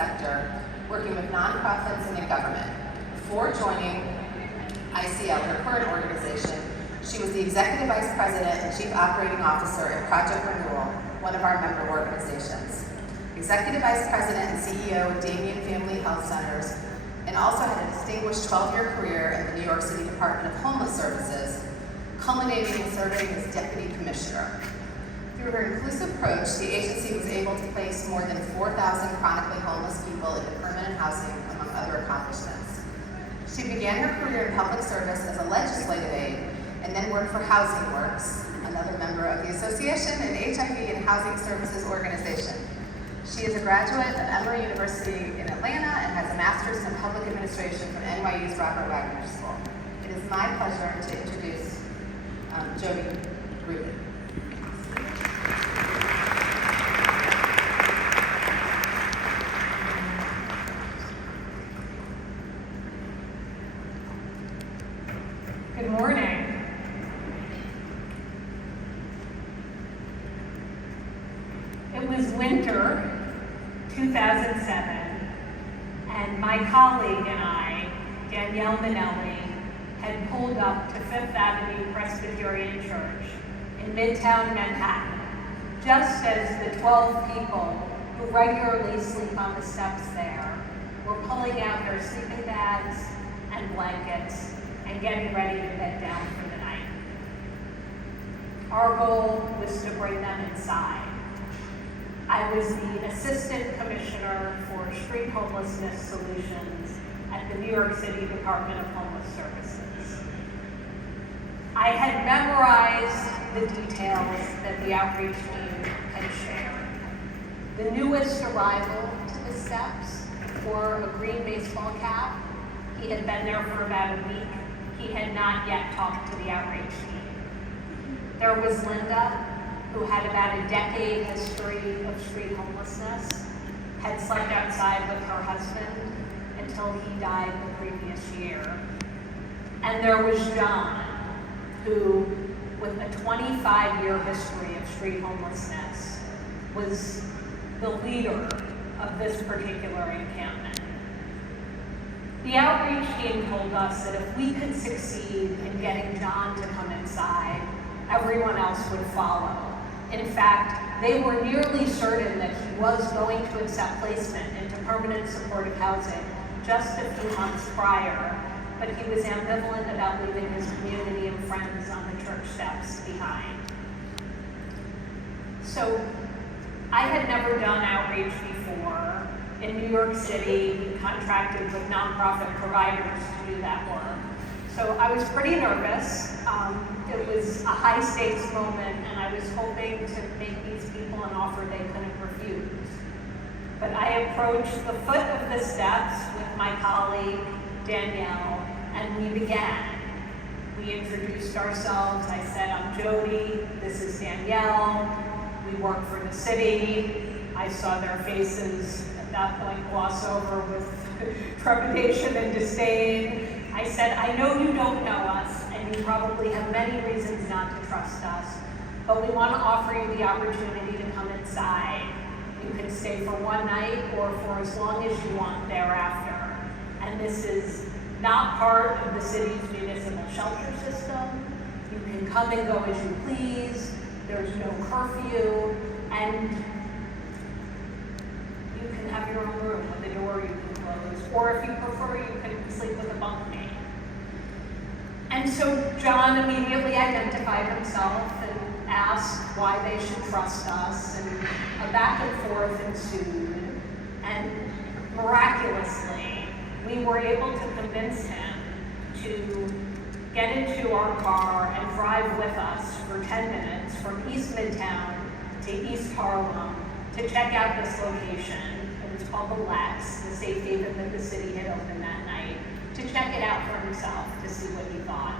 sector, working with nonprofits and in government. Before joining ICL, her current organization, she was the Executive Vice President and Chief Operating Officer at Project Renewal, one of our member organizations. Executive Vice President and CEO of Damien Family Health Centers, and also had a distinguished 12-year career in the New York City Department of Homeless Services, culminating in serving as Deputy Commissioner. Through her inclusive approach, the agency was able to place more than 4,000 chronically homeless people into permanent housing, among other accomplishments. She began her career in public service as a legislative aide, and then worked for Housing Works, another member of the association, an HIV and housing services organization. She is a graduate of Emory University in Atlanta and has a master's in public administration from NYU's Robert Wagner School. It is my pleasure to introduce Jody Rudin. Good morning. It was winter 2007, and my colleague and I, Danielle Minnelli, had pulled up to Fifth Avenue Presbyterian Church in Midtown Manhattan, just as the 12 people who regularly sleep on the steps there were pulling out their sleeping bags and blankets and getting ready to bed down for the night. Our goal was to bring them inside. I was the Assistant Commissioner for Street Homelessness Solutions at the New York City Department of Homeless Services. I had memorized the details that the outreach team had shared. The newest arrival to the steps wore a green baseball cap. He had been there for about a week. He had not yet talked to the outreach team. There was Linda, who had about a decade history of street homelessness, had slept outside with her husband until he died the previous year. And there was John, who, with a 25-year history of street homelessness, was the leader of this particular encampment. The outreach team told us that if we could succeed in getting John to come inside, everyone else would follow. In fact, they were nearly certain that he was going to accept placement into permanent supportive housing just a few months prior, but he was ambivalent about leaving his community and friends on the church steps behind. So, I had never done outreach before. In New York City, we contracted with nonprofit providers to do that work. So I was pretty nervous. It was a high stakes moment, and I was hoping to make these people an offer they couldn't refuse. But I approached the foot of the steps with my colleague, Danielle, and we began. We introduced ourselves. I said, I'm Jody, this is Danielle. We work for the city. I saw their faces at that point gloss over with trepidation and disdain. I said, I know you don't know us, and you probably have many reasons not to trust us, but we want to offer you the opportunity to come inside. You can stay for one night or for as long as you want thereafter. And this is not part of the city's municipal shelter system. You can come and go as you please. There's no curfew, and you can have your own room with a door you can close, or if you prefer, you can sleep with a bunkmate. And so John immediately identified himself and asked why they should trust us, and a back and forth ensued, and miraculously, we were able to convince him to get into our car and drive with us for 10 minutes from East Midtown to East Harlem to check out this location. It was called the Lex, the safe haven that the city had opened that night, to check it out for himself, to see what he thought.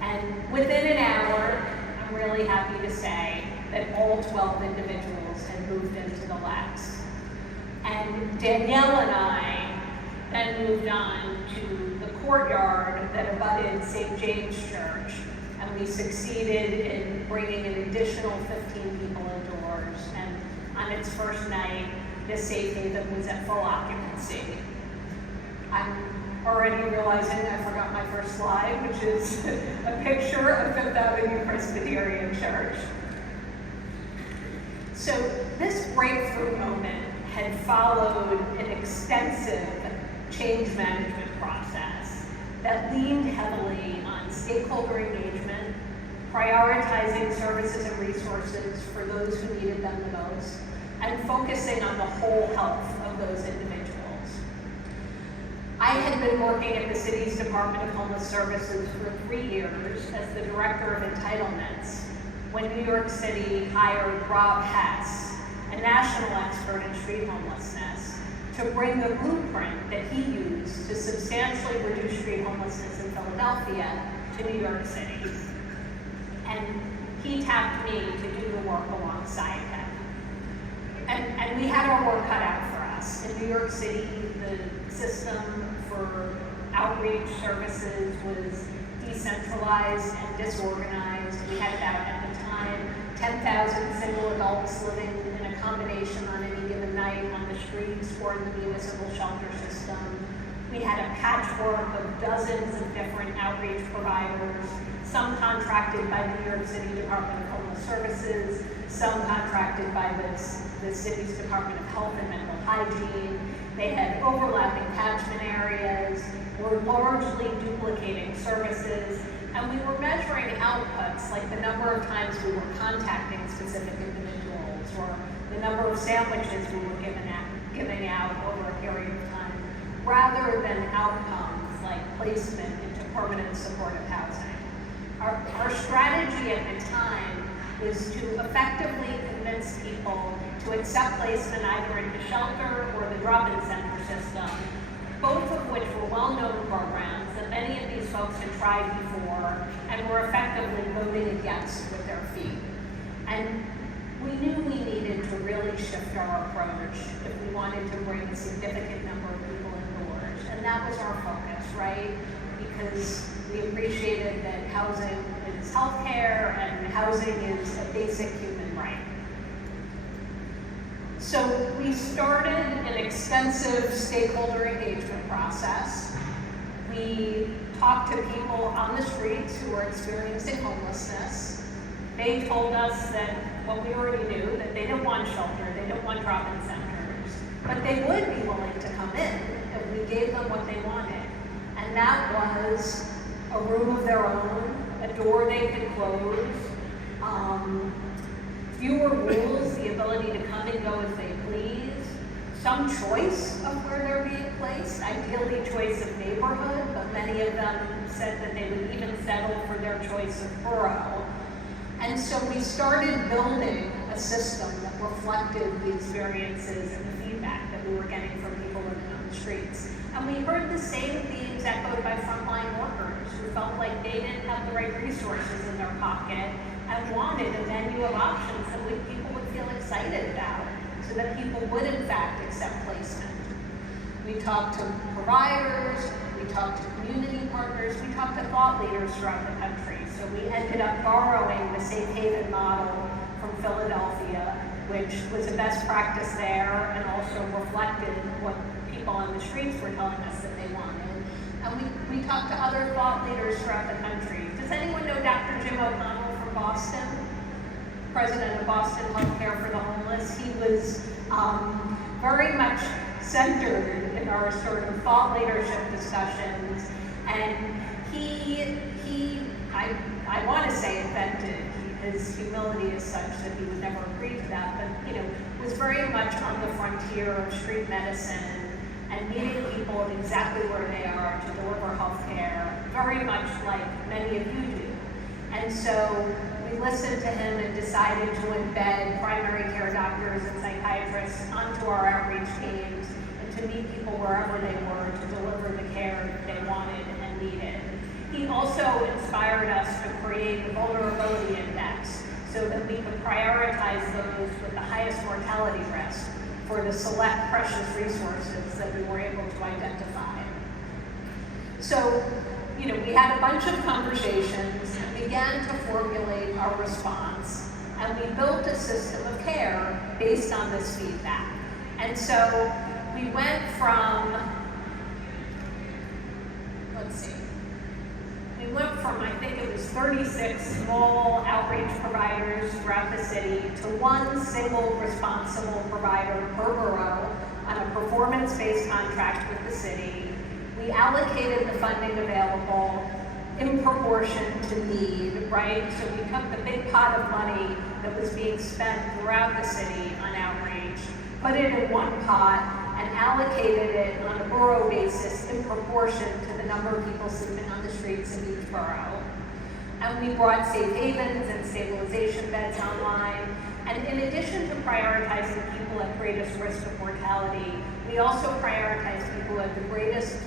And within an hour, I'm really happy to say that all 12 individuals had moved into the Lex. And Danielle and I then moved on to the courtyard that abutted St. James Church, and we succeeded in bringing an additional 15 people indoors. And on its first night, the safe haven was at full occupancy. I'm already realizing I forgot my first slide, which is a picture of Fifth Avenue Presbyterian Church. So this breakthrough moment had followed an extensive change management process that leaned heavily on stakeholder engagement, prioritizing services and resources for those who needed them the most, and focusing on the whole health of those individuals. I had been working at the city's Department of Homeless Services for 3 years as the director of entitlements when New York City hired Rob Hess, a national expert in street homelessness, to bring the blueprint that he used to substantially reduce street homelessness in Philadelphia to New York City. And he tapped me to do the work alongside him. And we had our work cut out for us. In New York City, the system for outreach services was decentralized and disorganized. We had about, at the time, 10,000 single adults living in a combination on any given night on the streets or in the municipal shelter system. We had a patchwork of dozens of different outreach providers, some contracted by the New York City Department of Homeless Services, some contracted by the city's Department of Health and Mental Hygiene. They had overlapping catchment areas, were largely duplicating services, and we were measuring outputs, like the number of times we were contacting specific individuals, or the number of sandwiches we were giving out over a period of time, rather than outcomes like placement into permanent supportive housing. Our strategy at the time was to effectively convince people to accept placement either into shelter or the drop-in center system, both of which were well-known programs that many of these folks had tried before and were effectively voting against with their feet. And we knew we needed to really shift our approach if we wanted to bring a significant number of people indoors. And that was our focus, right? Because we appreciated that housing is healthcare and housing is a basic human right. So we started an extensive stakeholder engagement process. We talked to people on the streets who were experiencing homelessness. They told us that what we already knew, that they didn't want shelter, they didn't want drop-in centers, but they would be willing to come in if we gave them what they wanted. And that was a room of their own, a door they could close, fewer rules, the ability to come and go as they please, some choice of where they're being placed, ideally choice of neighborhood, but many of them said that they would even settle for their choice of borough. And so we started building a system that reflected the experiences and the feedback that we were getting from people living on the streets. And we heard the same themes echoed by frontline workers who felt like they didn't have the right resources in their pocket and wanted a menu of options that people would feel excited about so that people would in fact accept placement. We talked to providers, we talked to community partners, we talked to thought leaders throughout the country. So we ended up borrowing the safe haven model from Philadelphia, which was a best practice there and also reflected what people on the streets were telling us that they wanted. And we talked to other thought leaders throughout the country. Does anyone know Dr. Jim O'Connell from Boston? President of Boston Healthcare for the Homeless. He was very much centered in our sort of thought leadership discussions. And I want to say invented. His humility is such that he would never agree to that, but was very much on the frontier of street medicine and meeting people exactly where they are to deliver health care, very much like many of you do. And so we listened to him and decided to embed primary care doctors and psychiatrists onto our outreach teams and to meet people wherever they were to deliver the care that they wanted and needed. He also inspired us to create the vulnerability index so that we could prioritize those with the highest mortality risk for the select precious resources that we were able to identify. So, we had a bunch of conversations and began to formulate our response, and we built a system of care based on this feedback. And so we went from, I think it was 36 small outreach providers throughout the city to one single responsible provider per borough on a performance-based contract with the city. We allocated the funding available in proportion to need, right? So we took the big pot of money that was being spent throughout the city on outreach, put it in one pot, and allocated it on a borough basis in proportion to the number of people sleeping on the streets in each borough. And we brought safe havens and stabilization beds online. And in addition to prioritizing people at greatest risk of mortality, we also prioritize people at the greatest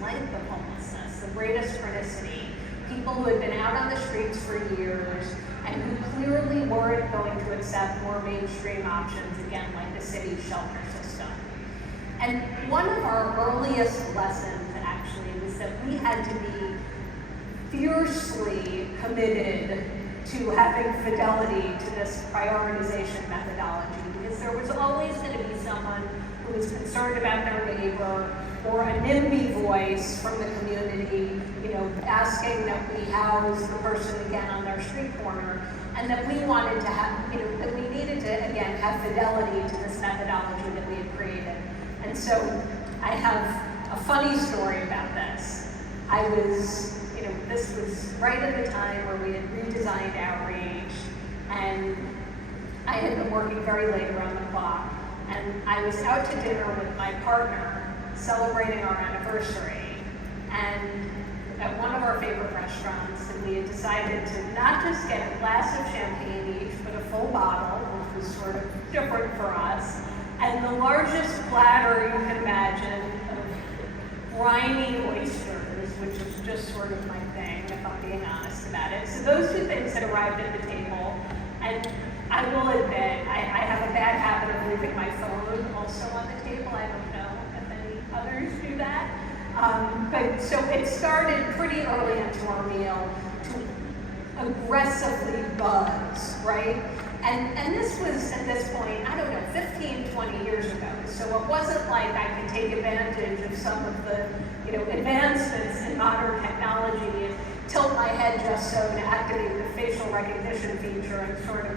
length of homelessness, the greatest chronicity, people who had been out on the streets for years and who clearly weren't going to accept more mainstream options, again, like the city's shelter system. And one of our earliest lessons, actually, was that we had to be fiercely committed to having fidelity to this prioritization methodology, because there was always going to be someone who was concerned about their neighbor, or a NIMBY voice from the community, asking that we house the person again on their street corner, and that we wanted to have, that we needed to, again, have fidelity to this methodology that we had created. And so I have a funny story about this. This was right at the time where we had redesigned outreach, and I had been working very late around the clock, and I was out to dinner with my partner, celebrating our anniversary, and at one of our favorite restaurants, and we had decided to not just get a glass of champagne each, but a full bottle, which was sort of different for us, and the largest platter you can imagine of briny oysters, which is just sort of my thing, if I'm being honest about it. So those two things had arrived at the table, and I will admit, I have a bad habit of leaving my phone also on the table. I don't know if any others do that. But so it started pretty early into our meal to aggressively buzz, right? And this was, at this point, I don't know, 15, 20 years ago. So it wasn't like I could take advantage of some of the, advancements in modern technology and tilt my head just so to activate the facial recognition feature and sort of,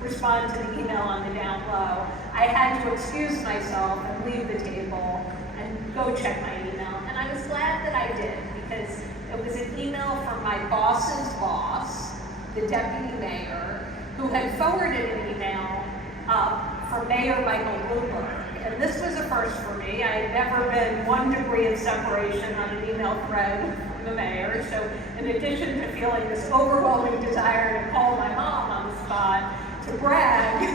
respond to the email on the down low. I had to excuse myself and leave the table and go check my email. And I was glad that I did, because it was an email from my boss's boss, the deputy mayor, who had forwarded an email from Mayor Michael Bloomberg. And this was a first for me. I had never been 1 degree of separation on an email thread from the mayor. So in addition to feeling this overwhelming desire to call my mom on the spot to brag,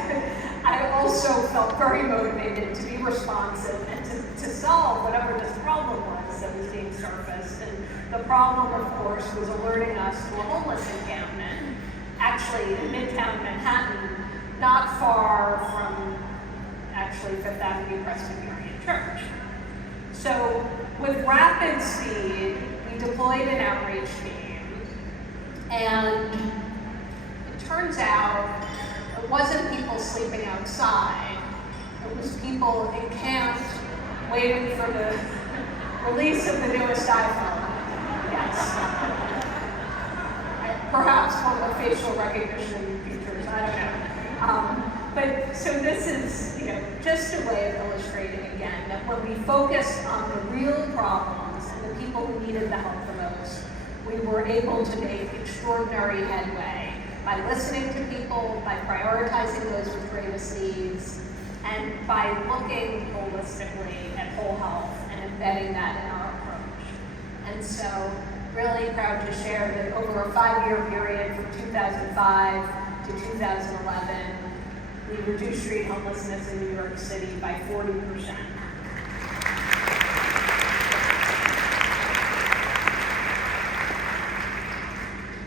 I also felt very motivated to be responsive and to solve whatever this problem was that was being surfaced. And the problem, of course, was alerting us to a homeless encampment, actually in Midtown Manhattan, not far from actually Fifth Avenue Presbyterian Church. So with rapid speed, we deployed an outreach team, and it turns out it wasn't people sleeping outside, it was people encamped waiting for the release of the newest iPhone. Yes. Perhaps one of the facial recognition features, I don't know. But so this is, just a way of illustrating again that when we focused on the real problems and the people who needed the help the most, we were able to make extraordinary headway by listening to people, by prioritizing those with greatest needs, and by looking holistically at whole health and embedding that in our approach. And so, really proud to share that over a 5-year period from 2005 to 2011, we reduced street homelessness in New York City by 40%.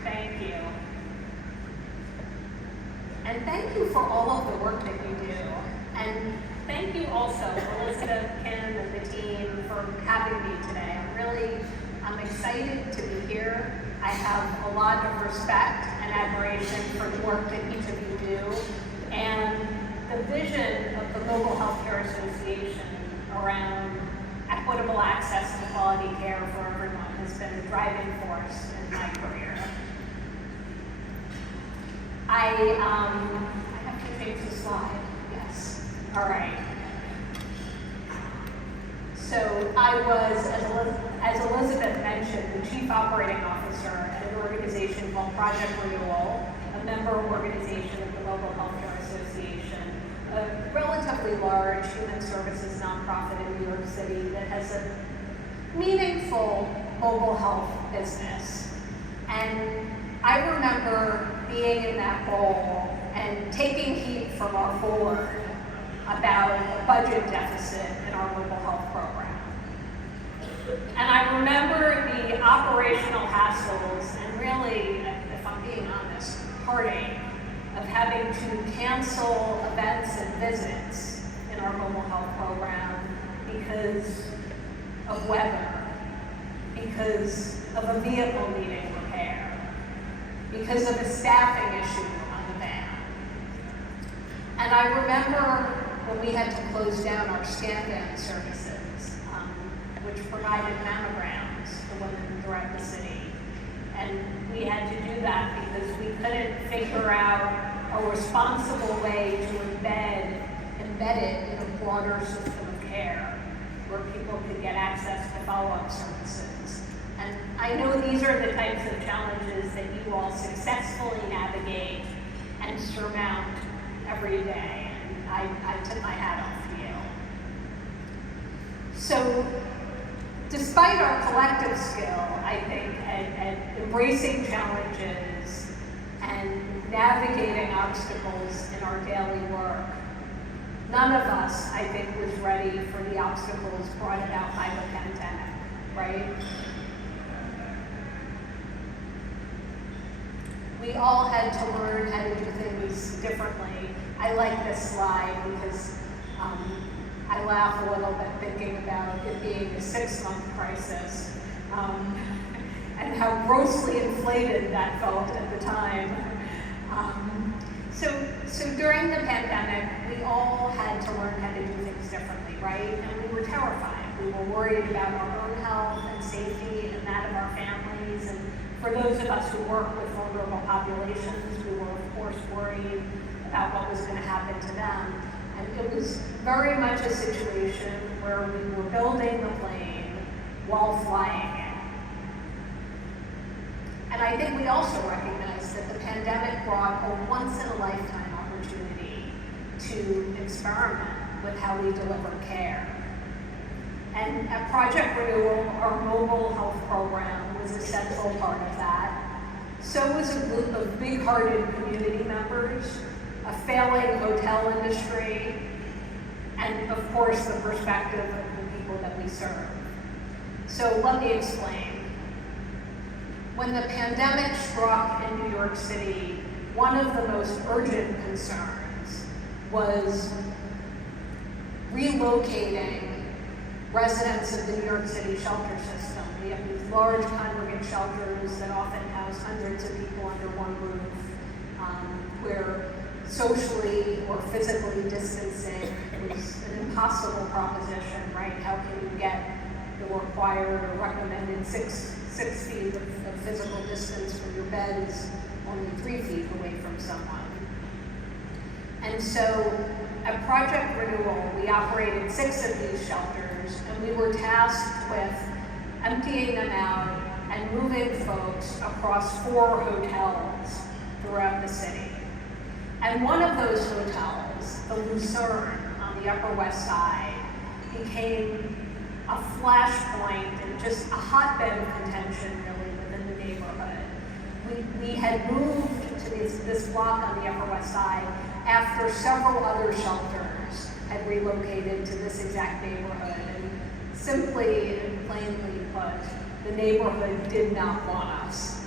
Thank you. And thank you for all of the work that you do. And thank you also, Elizabeth, Kim, and the team for having me today. I'm excited to be here. I have a lot of respect and admiration for the work that each of you do. And the the vision of the Mobile Healthcare Association around equitable access to quality care for everyone has been a driving force in my career. I have to change the slide. Yes. All right. So I was, as Elizabeth mentioned, the Chief Operating Officer at an organization called Project Renewal, a member organization of the Mobile Healthcare Association, a relatively large human services nonprofit in New York City that has a meaningful mobile health business. And I remember being in that role and taking heat from our board about a budget deficit in our mobile health program. And I remember the operational hassles and really, if I'm being honest, heartache of having to cancel events and visits in our mobile health program because of weather, because of a vehicle needing repair, because of a staffing issue on the van. And I remember when we had to close down our scan van services, which provided mammograms to women throughout the city. And we had to do that because we couldn't figure out a responsible way to embed it in a broader system of care where people could get access to follow-up services. And I know these are the types of challenges that you all successfully navigate and surmount every day. I tip my hat off to you. So, despite our collective skill, I think, at embracing challenges and navigating obstacles in our daily work, none of us, I think, was ready for the obstacles brought about by the pandemic, right? We all had to learn how to do things differently. I like this slide because I laugh a little bit thinking about it being a 6-month crisis and how grossly inflated that felt at the time. So during the pandemic, we all had to learn how to do things differently, right? And we were terrified. We were worried about our own health and safety and that of our families. And for those of us who work with vulnerable populations, we were, of course, worried about what was going to happen to them. And it was very much a situation where we were building the plane while flying it. And I think we also recognized that the pandemic brought a once-in-a-lifetime opportunity to experiment with how we deliver care. And at Project Renewal, our mobile health program was a central part of that. So was a group of big-hearted community members, a failing hotel industry, and of course the perspective of the people that we serve. So let me explain. When the pandemic struck in New York City, one of the most urgent concerns was relocating residents of the New York City shelter system. We have these large congregate shelters that often house hundreds of people under one roof, where socially or physically distancing was an impossible proposition, right? How can you get the required or recommended six feet of physical distance from your bed is only 3 feet away from someone. And so at Project Renewal, we operated 6 of these shelters, and we were tasked with emptying them out and moving folks across 4 hotels throughout the city. And one of those hotels, the Lucerne on the Upper West Side, became a flashpoint and just a hotbed of contention really within the neighborhood. We had moved to this block on the Upper West Side after several other shelters had relocated to this exact neighborhood. And simply and plainly put, the neighborhood did not want us.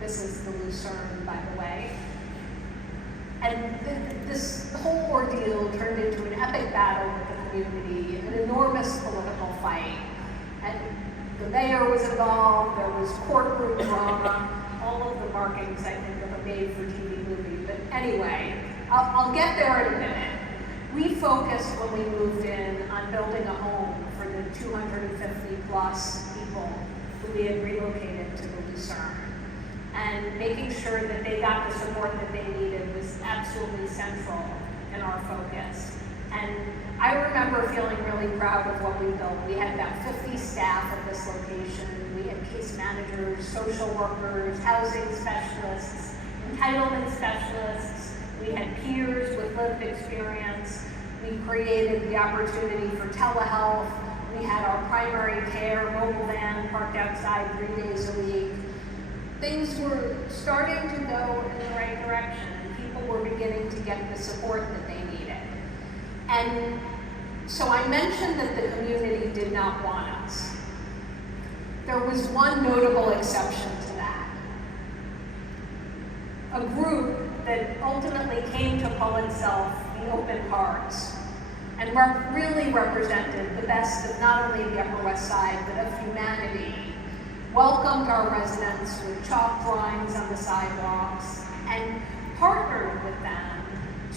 This is the Lucerne, by the way. And this whole ordeal turned into an epic battle with the community, an enormous political fight. And the mayor was involved, there was courtroom drama, all of the markings, I think, of a made-for-TV movie. But anyway, I'll get there in a minute. We focused when we moved in on building a home for the 250 plus people who we had relocated to the Lucerne. And making sure that they got the support that they needed was absolutely central in our focus. And I remember feeling really proud of what we built. We had about 50 staff at this location. We had case managers, social workers, housing specialists, entitlement specialists. We had peers with lived experience. We created the opportunity for telehealth. We had our primary care mobile van parked outside 3 days a week. Things were starting to go in the right direction, and people were beginning to get the support that they needed. And so I mentioned that the community did not want us. There was one notable exception to that. A group that ultimately came to call itself the Open Hearts and really represented the best of not only the Upper West Side, but of humanity, welcomed our residents with chalk drawings on the sidewalks and partnered with them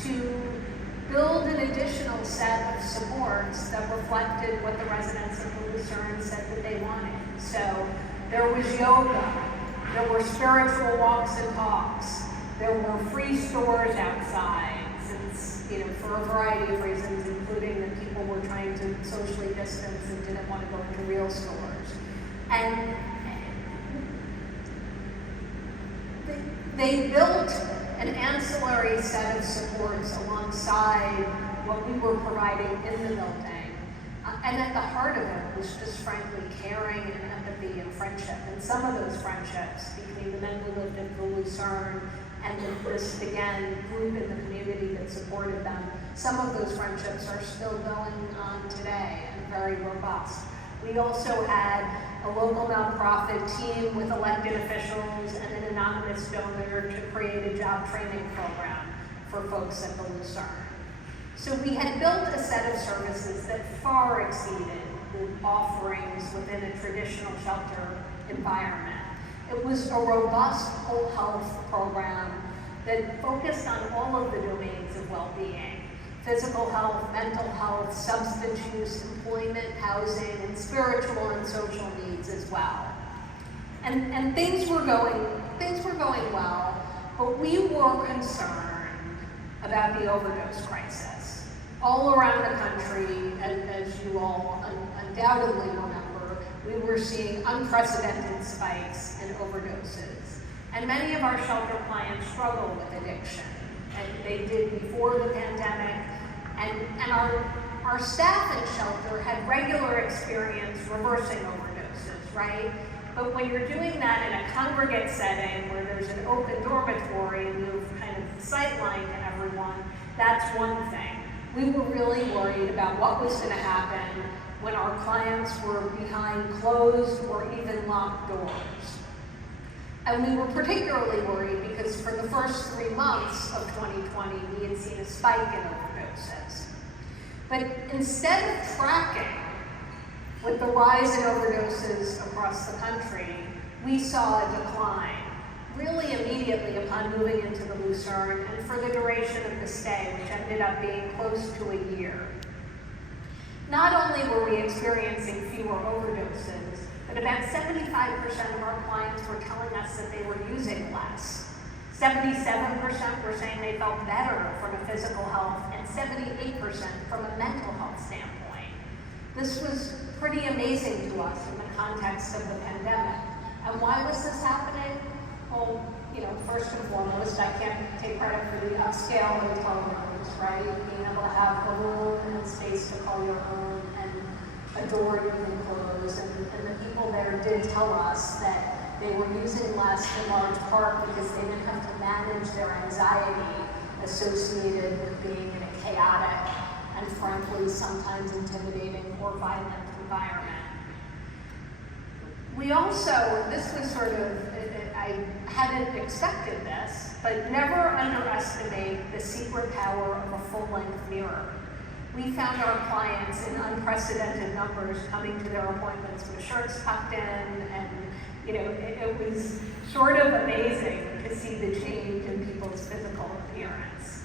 to build an additional set of supports that reflected what the residents of the Lucerne said that they wanted. So there was yoga, there were spiritual walks and talks, there were free stores outside, since, for a variety of reasons, including that people were trying to socially distance and didn't want to go into real stores. And they built an ancillary set of supports alongside what we were providing in the building. And at the heart of it was just frankly caring and empathy and friendship. And some of those friendships between the men who lived in the Lucerne and this, again, group in the community that supported them, some of those friendships are still going on today and very robust. We also had a local nonprofit team with elected officials and an anonymous donor to create a job training program for folks at the Lucerne. So we had built a set of services that far exceeded the offerings within a traditional shelter environment. It was a robust whole health program that focused on all of the domains of well-being: physical health, mental health, substance use, employment, housing, and spiritual and social needs as well. And things were going well, but we were concerned about the overdose crisis. All around the country, as you all undoubtedly remember, we were seeing unprecedented spikes in overdoses. And many of our shelter clients struggle with addiction, and they did before the pandemic. And our staff in shelter had regular experience reversing overdoses, right? But when you're doing that in a congregate setting where there's an open dormitory and you've kind of sightlined everyone, that's one thing. We were really worried about what was going to happen when our clients were behind closed or even locked doors. And we were particularly worried because for the first 3 months of 2020, we had seen a spike in overdoses. But instead of tracking with the rise in overdoses across the country, we saw a decline really immediately upon moving into the Lucerne and for the duration of the stay, which ended up being close to a year. Not only were we experiencing fewer overdoses, but about 75% of our clients were telling us that they were using less. 77% were saying they felt better from a physical health, and 78% from a mental health standpoint. This was pretty amazing to us in the context of the pandemic. And why was this happening? Well, first and foremost, I can't take credit for the upscale hotel rooms, right? Being able to have a room and space to call your own and a door you can close. And the people there did tell us that they were using less in large part because they didn't have to manage their anxiety associated with being in a chaotic and frankly sometimes intimidating or violent environment. We also, this was sort of, I hadn't expected this, but never underestimate the secret power of a full-length mirror. We found our clients in unprecedented numbers coming to their appointments with shirts tucked in, and it was sort of amazing to see the change in people's physical appearance.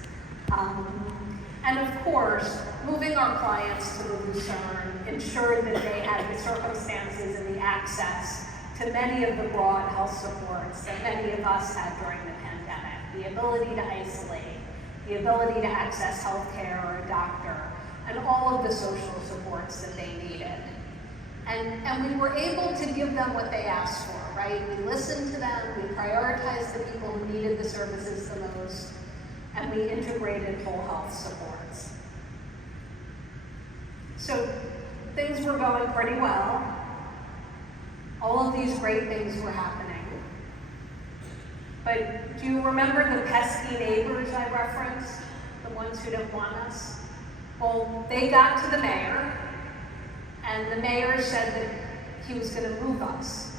And of course, moving our clients to the Lucerne ensured that they had the circumstances and the access to many of the broad health supports that many of us had during the pandemic. The ability to isolate, the ability to access health care or a doctor, and all of the social supports that they needed. And we were able to give them what they asked for, right? We listened to them, we prioritized the people who needed the services the most, and we integrated whole health supports. So things were going pretty well. All of these great things were happening. But do you remember the pesky neighbors I referenced? The ones who didn't want us? Well, they got to the mayor, and the mayor said that he was going to move us.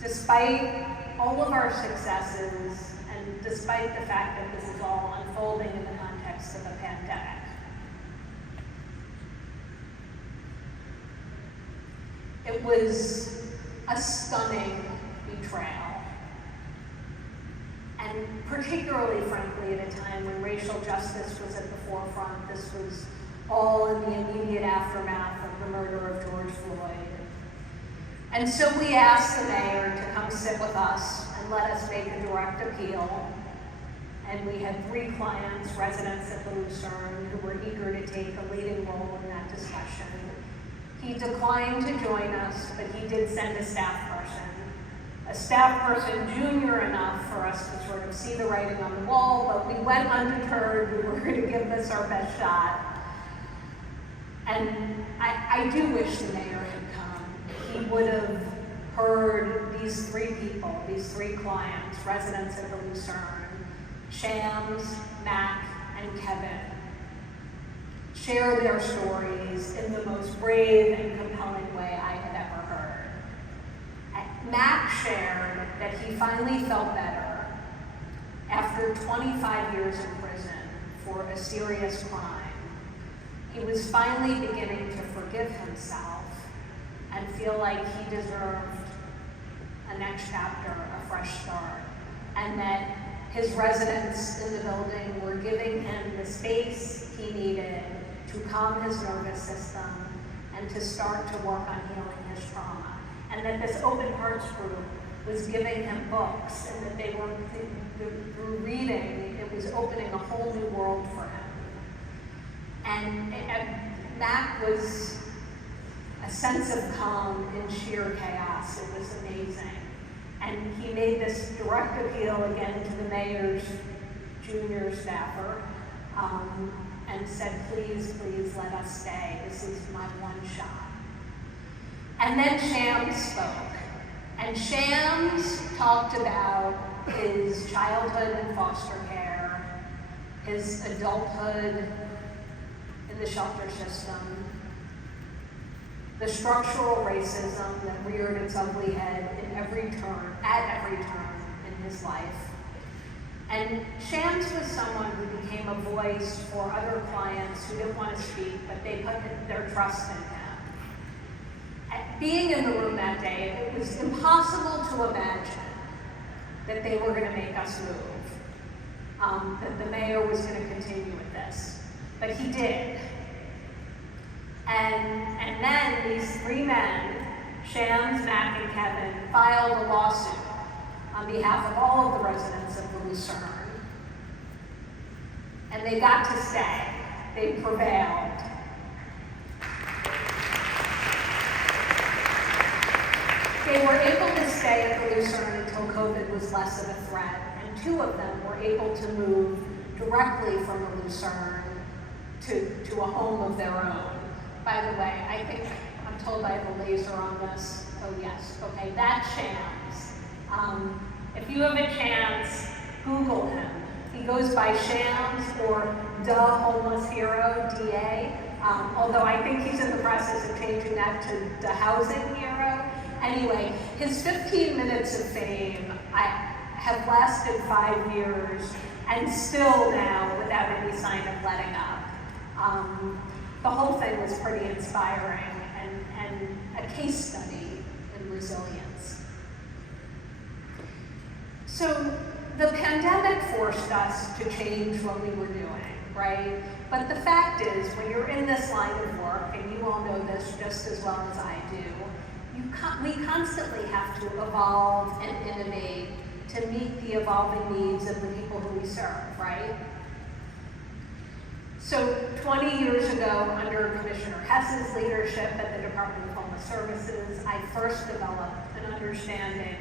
Despite all of our successes, and despite the fact that this is all unfolding in the context of a pandemic. It was a stunning betrayal. And particularly, frankly, at a time when racial justice was at the forefront, this was all in the immediate aftermath of the murder of George Floyd. And so we asked the mayor to come sit with us and let us make a direct appeal. And we had 3 clients, residents at the Lucerne, who were eager to take a leading role in that discussion. He declined to join us, but he did send a staff person junior enough for us to sort of see the writing on the wall, but we went undeterred. We were going to give this our best shot. And I do wish the mayor had come. He would have heard these 3 people, these 3 clients, residents of the Lucerne, Shams, Mac, and Kevin, share their stories in the most brave and compelling way I had ever heard. Mac shared that he finally felt better after 25 years in prison for a serious crime. He was finally beginning to forgive himself and feel like he deserved a next chapter, a fresh start, and that his residents in the building were giving him the space he needed to calm his nervous system and to start to work on healing his trauma. And that this Open Hearts group was giving him books, and that they were, through reading, it was opening a whole new world for him. And Mac was a sense of calm in sheer chaos. It was amazing. And he made this direct appeal again to the mayor's junior staffer, and said, please, please let us stay. This is my one shot. And then Shams spoke. And Shams talked about his childhood in foster care, his adulthood in the shelter system, the structural racism that reared its ugly head at every turn in his life. And Shams was someone who became a voice for other clients who didn't want to speak, but they put their trust in him. Being in the room that day, it was impossible to imagine that they were going to make us move, that the mayor was going to continue with this. But he did. And then these 3 men, Shams, Mac, and Kevin, filed a lawsuit on behalf of all of the residents of the Lucerne. And they got to stay. They prevailed. They were able to stay at the Lucerne until COVID was less of a threat, and 2 of them were able to move directly from the Lucerne to a home of their own. By the way, I think I'm told I have a laser on this. Oh yes, okay, that's Shams. If you have a chance, Google him. He goes by Shams or the Homeless Hero, DA, although I think he's in the process of changing that to the Housing Hero. Anyway, his 15 minutes of fame have lasted 5 years, and still now without any sign of letting up. The whole thing was pretty inspiring and a case study in resilience. So the pandemic forced us to change what we were doing, right? But the fact is, when you're in this line of work, and you all know this just as well as I do, we constantly have to evolve and innovate to meet the evolving needs of the people who we serve, right? So 20 years ago, under Commissioner Hess's leadership at the Department of Homeless Services, I first developed an understanding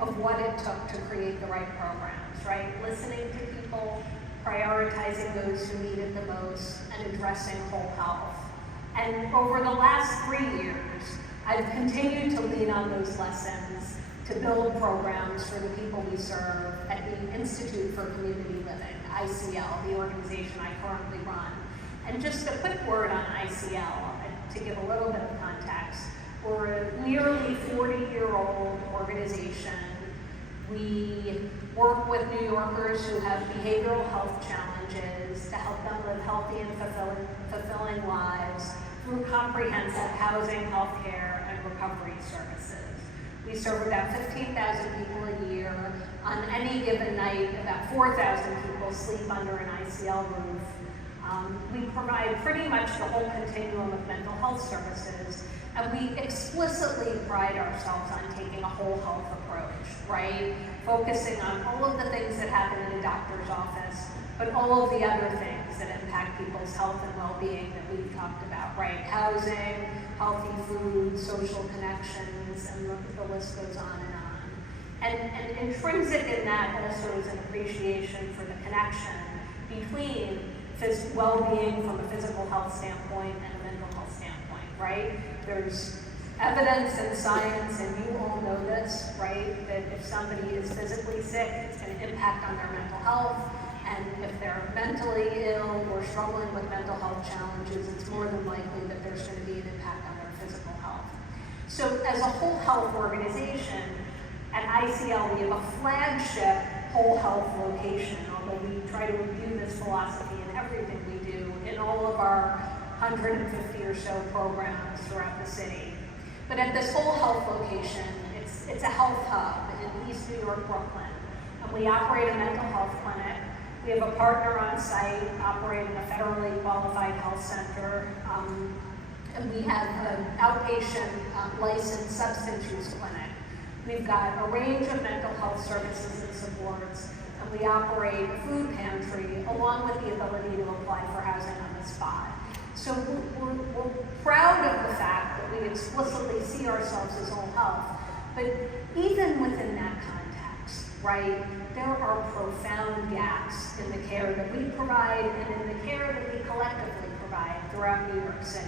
of what it took to create the right programs, right? Listening to people, prioritizing those who need it the most, and addressing whole health. And over the last 3 years, I've continued to lean on those lessons to build programs for the people we serve at the Institute for Community Living, ICL, the organization I currently run. And just a quick word on ICL, to give a little bit of context. We're a nearly 40-year-old organization. We work with New Yorkers who have behavioral health challenges to help them live healthy and fulfilling lives through comprehensive housing, healthcare, and recovery services. We serve about 15,000 people a year. On any given night, about 4,000 people sleep under an ICL roof. We provide pretty much the whole continuum of mental health services, and we explicitly pride ourselves on taking a whole health approach, right? Focusing on all of the things that happen in a doctor's office, but all of the other things that impact people's health and well-being that we've talked about, right? Housing, healthy food, social connections, and the list goes on and on. And intrinsic in that also is an appreciation for the connection between well-being from a physical health standpoint and a mental health standpoint, right? There's evidence and science, and you all know this, right? That if somebody is physically sick, it's going to impact on their mental health. And if they're mentally ill or struggling with mental health challenges, it's more than likely that there's going to be an impact on their physical health. So as a whole health organization, at ICL, we have a flagship whole health location, although we try to imbue this philosophy in everything we do in all of our 150 or so programs throughout the city. But at this whole health location, it's a health hub in East New York, Brooklyn. And we operate a mental health clinic. We have a partner on site operating a federally qualified health center. And we have an outpatient licensed substance use clinic. We've got a range of mental health services and supports, and we operate a food pantry along with the ability to apply for housing on the spot. So we're proud of the fact that we explicitly see ourselves as whole health, but even within that context, right, there are profound gaps in the care that we provide and in the care that we collectively provide throughout New York City.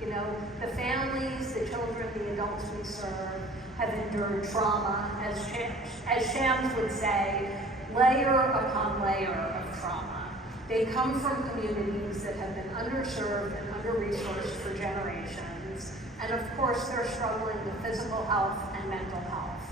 You know, the families, the children, the adults we serve have endured trauma, as Shams would say, layer upon layer of trauma. They come from communities that have been underserved and under-resourced for generations, and of course they're struggling with physical health and mental health.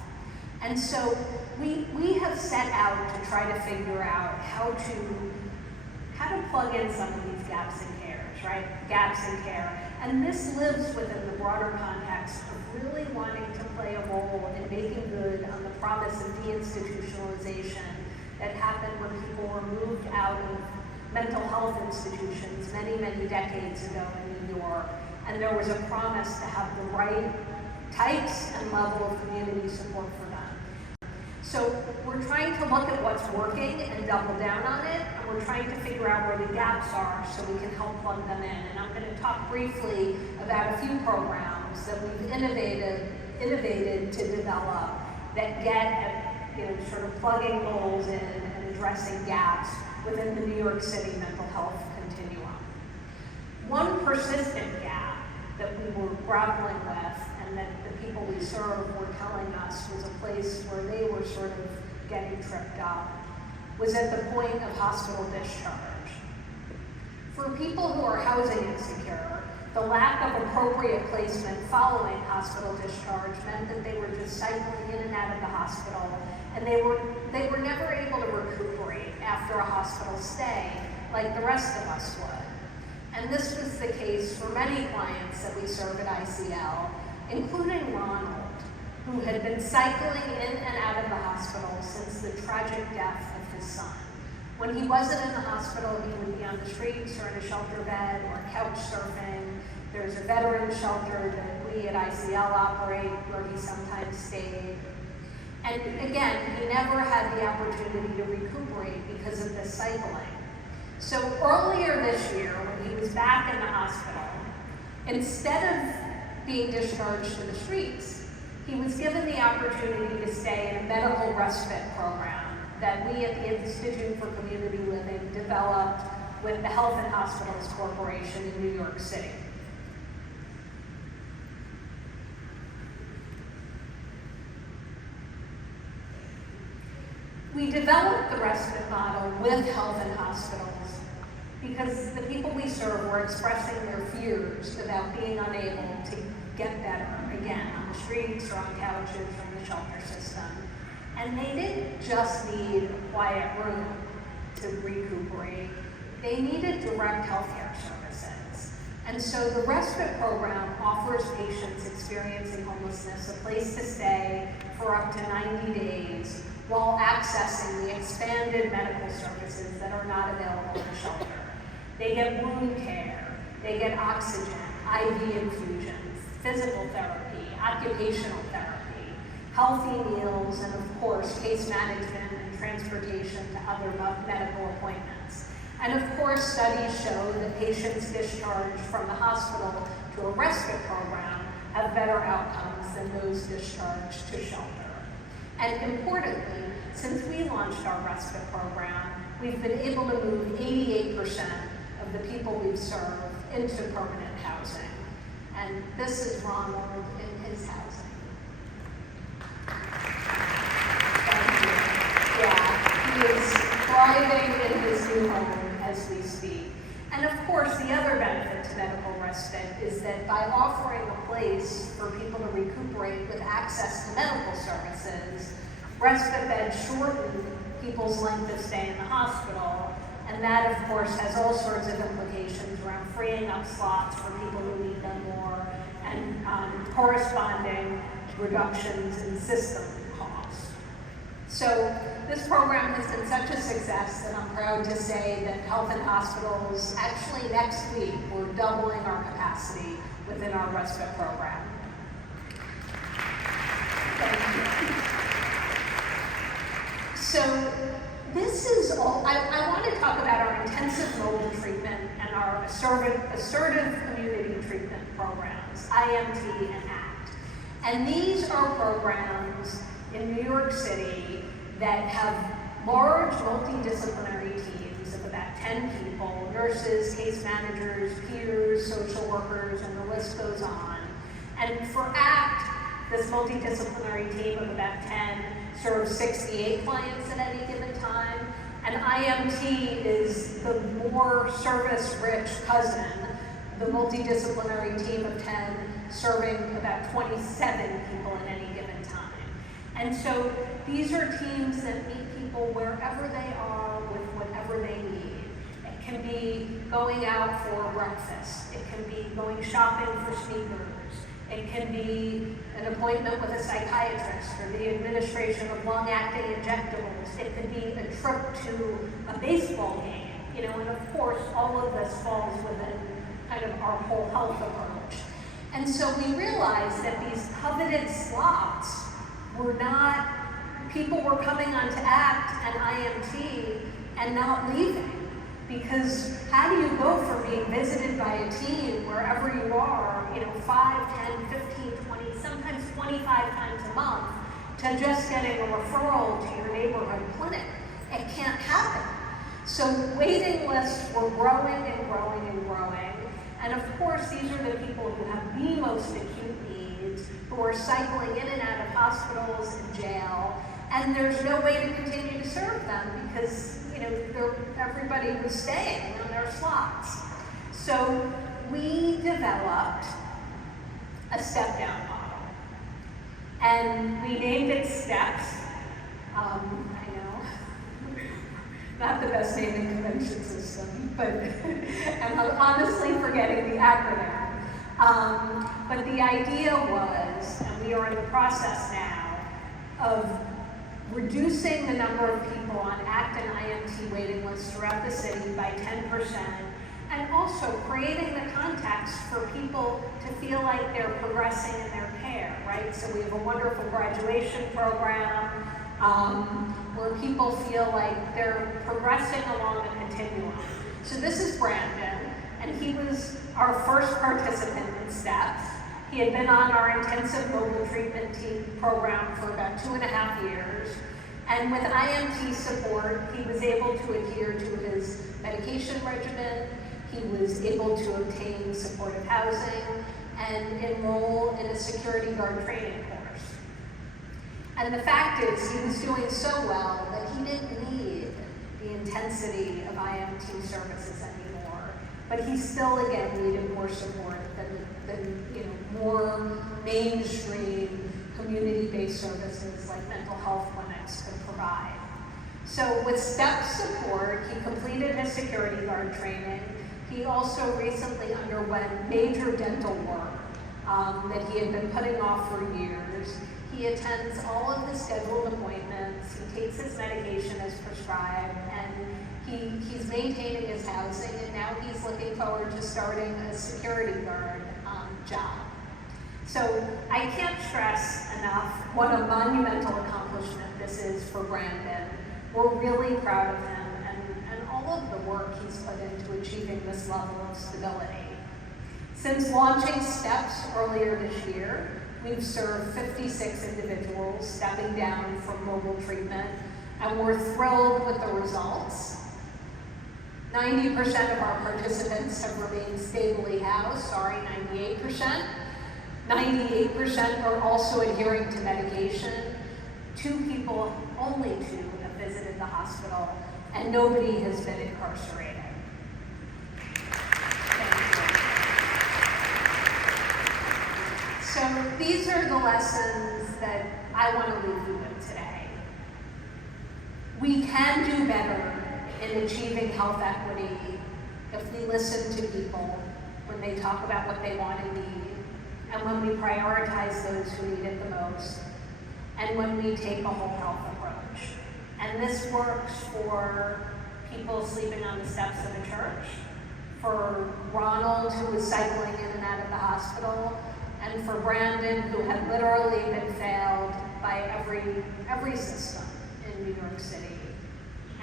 And so we have set out to try to figure out how to plug in some of these gaps in care, right? Gaps in care. And this lives within the broader context of really wanting to play a role in making good on the promise of deinstitutionalization that happened when people were moved out of mental health institutions many, many decades ago in New York. And there was a promise to have the right types and level of community support for them. So we're trying to look at what's working and double down on it, and we're trying to figure out where the gaps are so we can help plug them in. And I'm going to talk briefly about a few programs that we've innovated to develop that get at, you know, sort of plugging holes in and addressing gaps within the New York City mental health continuum. One persistent gap that we were grappling with and that the people we serve were telling us was a place where they were sort of getting tripped up was at the point of hospital discharge. For people who are housing insecure, the lack of appropriate placement following hospital discharge meant that they were just cycling in and out of the hospital, and they were never able to recuperate after a hospital stay like the rest of us would. And this was the case for many clients that we serve at ICL, including Ronald. who had been cycling in and out of the hospital since the tragic death of his son. When he wasn't in the hospital, he would be on the streets or in a shelter bed or couch surfing. There's a veteran shelter that we at ICL operate where he sometimes stayed. And again, he never had the opportunity to recuperate because of this cycling. So earlier this year, when he was back in the hospital, instead of being discharged to the streets, he was given the opportunity to stay in a medical respite program that we at the Institute for Community Living developed with the Health and Hospitals Corporation in New York City. We developed the respite model with health and hospitals because the people we serve were expressing their fears about being unable to get better again on the streets or on couches from the shelter system. And they didn't just need a quiet room to recuperate, they needed direct healthcare services. And so the respite program offers patients experiencing homelessness a place to stay for up to 90 days while accessing the expanded medical services that are not available in the shelter. They get wound care, they get oxygen, IV infusions, physical therapy, occupational therapy, healthy meals, and of course, case management and transportation to other medical appointments. And of course, studies show that patients discharged from the hospital to a respite program have better outcomes than those discharged to shelter. And importantly, since we launched our respite program, we've been able to move 88% of the people we've served into permanent housing. And this is Ronald in his housing. Thank you. Yeah, he is thriving in his new home as we speak. And of course, the other benefit to medical respite is that by offering a place for people to recuperate with access to medical services, respite beds shorten people's length of stay in the hospital, and that of course has all sorts of implications around freeing up slots for people who need them more, and corresponding reductions in system costs. So this program has been such a success that I'm proud to say that Health and Hospitals, actually next week, we're doubling our capacity within our respite program. Thank you. So this is all, I want to talk about our intensive mobile treatment and our assertive community treatment programs, IMT and ACT. And these are programs in New York City that have large multidisciplinary teams of about 10 people, nurses, case managers, peers, social workers, and the list goes on. And for ACT, this multidisciplinary team of about 10 serves 68 clients at any given time. And IMT is the more service-rich cousin, the multidisciplinary team of 10 serving about 27 people at any given time. And so these are teams that meet people wherever they are with whatever they need. It can be going out for breakfast. It can be going shopping for sneakers. It can be an appointment with a psychiatrist or the administration of long-acting injectables. It could be a trip to a baseball game, and of course, all of this falls within kind of our whole health approach. And so we realized that these coveted slots were not, people were coming onto ACT and IMT and not leaving. Because how do you go from being visited by a team wherever you are, 5, 10, 15, 20, sometimes 25 times a month, to just getting a referral to your neighborhood clinic? It can't happen. So waiting lists were growing and growing and growing. And of course, these are the people who have the most acute needs, who are cycling in and out of hospitals and jail. And there's no way to continue to serve them because everybody was staying on their slots. So we developed a step-down model. And we named it STEPS. I know, not the best naming convention system, but I'm honestly forgetting the acronym. But the idea was, and we are in the process now, of reducing the number of people on ACT and IMT waiting lists throughout the city by 10%, and also creating the context for people to feel like they're progressing in their care, right? So we have a wonderful graduation program where people feel like they're progressing along a continuum. So this is Brandon, and he was our first participant in STEPS. He had been on our intensive mobile treatment team program for about 2.5 years. And with IMT support, he was able to adhere to his medication regimen. He was able to obtain supportive housing and enroll in a security guard training course. And the fact is, he was doing so well that he didn't need the intensity of IMT services anymore. But he still, again, needed more support than more mainstream community-based services like mental health clinics could provide. So with STEPS support, he completed his security guard training. He also recently underwent major dental work that he had been putting off for years. He attends all of the scheduled appointments. He takes his medication as prescribed, and he's maintaining his housing, and now he's looking forward to starting a security guard job. So I can't stress enough what a monumental accomplishment this is for Brandon. We're really proud of him and all of the work he's put into achieving this level of stability. Since launching STEPS earlier this year, we've served 56 individuals stepping down from mobile treatment, and we're thrilled with the results. 90% of our participants have remained stably housed, 98%. 98% are also adhering to medication. Only two have visited the hospital, and nobody has been incarcerated. Thank you. So these are the lessons that I want to leave you with today. We can do better in achieving health equity if we listen to people when they talk about what they want and need, and when we prioritize those who need it the most, and when we take a whole health approach. And this works for people sleeping on the steps of a church, for Ronald, who was cycling in and out of the hospital, and for Brandon, who had literally been failed by every system in New York City.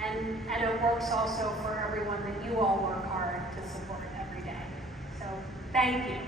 And it works also for everyone that you all work hard to support every day. So thank you.